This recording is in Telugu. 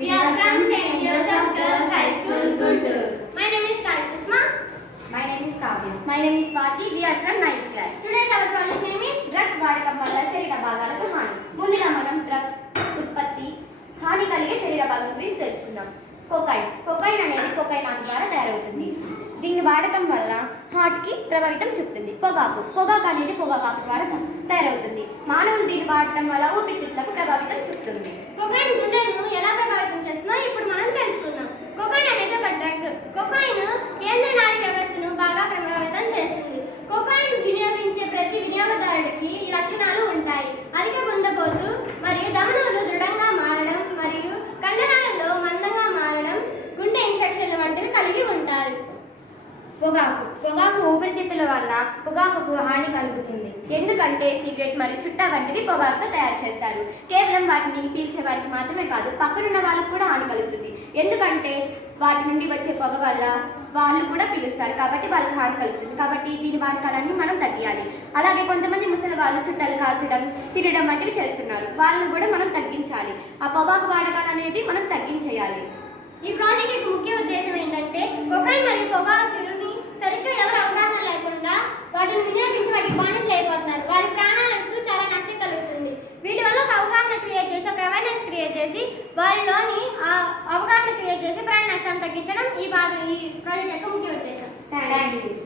We are from St. Joseph's Girls High School, Guntur. My name is Karishma. My name is Kavya. My name is Swati. We are from 9th class. Today's our project name is drugs వాడకం వల్ల శరీర భాగాలకు హాని. ముందుగా మనం డ్రగ్స్ ఉత్పత్తి హాని కలిగే శరీర భాగం గురించి తెలుసుకుందాం. కొకైన్ అనేది కొకైన్ ఆకు ద్వారా తయారవుతుంది. దీన్ని వాడకం వల్ల హార్ట్కి ప్రభావితం చూపుతుంది. పొగాకు అనేది పొగాకు ద్వారా తయారవుతుంది. మానవులు దీన్ని వాడటం వల్ల ఊపిరితిత్తులకు ప్రభావితం చూపుతుంది. కొకైన్ గుండెను ఎలా ప్రభావితం చేస్తుందో ఇప్పుడు మనం తెలుసుకుందాం. కొకైన్ అనేది ఒక డ్రగ్. కొకైన్ కేంద్ర నాడీ వ్యవస్థను బాగా ప్రభావితం చేస్తుంది. కొకైన్ వినియోగించే ప్రతి వినియోగదారుడికి ఈ లక్షణాలు ఉంటాయి. అధిక గుండెపోటు మరియు ధమనులు దృఢంగా మారడం మరియు కండరాలలో మందంగా మారడం, గుండె ఇన్ఫెక్షన్లు వంటివి కలిగి ఉంటారు. పొగాకు ఊపిరితిత్తుల వల్ల పొగాకుకు హాని కలుగుతుంది. ఎందుకంటే సిగరెట్ మరియు చుట్టా వంటివి పొగాకుతో తయారు చేస్తారు. కేవలం వాటిని పీల్చే వారికి మాత్రమే కాదు, పక్కనున్న వాళ్ళకు కూడా హాని కలుగుతుంది. ఎందుకంటే వాటి నుండి వచ్చే పొగ వల్ల వాళ్ళు కూడా పీలుస్తారు, కాబట్టి వాళ్ళకి హాని కలుగుతుంది. కాబట్టి దీని వాడకాలన్నీ మనం తగ్గియాలి. అలాగే కొంతమంది ముసలి వాళ్ళు చుట్టాలు కాల్చడం, తినడం వంటివి చేస్తున్నారు. వాళ్ళని కూడా మనం తగ్గించాలి. ఆ పొగాకు వాడకాలు అనేది మనం తగ్గించేయాలి. ఈ ప్రాజెక్ట్ యొక్క ముఖ్య ఉద్దేశం ఏంటంటే కొకైన్ మరియు పొగాకుని సరిగ్గా ఎవరు అవగాహన లేకుండా వాటిని వినియోగించి వాటికి బానిసలు అయిపోతున్నారు. వారి ప్రాణాలకు చాలా నష్టం కలుగుతుంది. వీటి వల్ల ఒక అవగాహన క్రియేట్ చేసి, ఒక అవేర్నెస్ క్రియేట్ చేసి, వారిలోని ఆ అవగాహన క్రియేట్ చేసి ప్రాణ నష్టాన్ని తగ్గించడం ఈ ప్రాజెక్ట్ యొక్క ముఖ్య ఉద్దేశం. Thank you.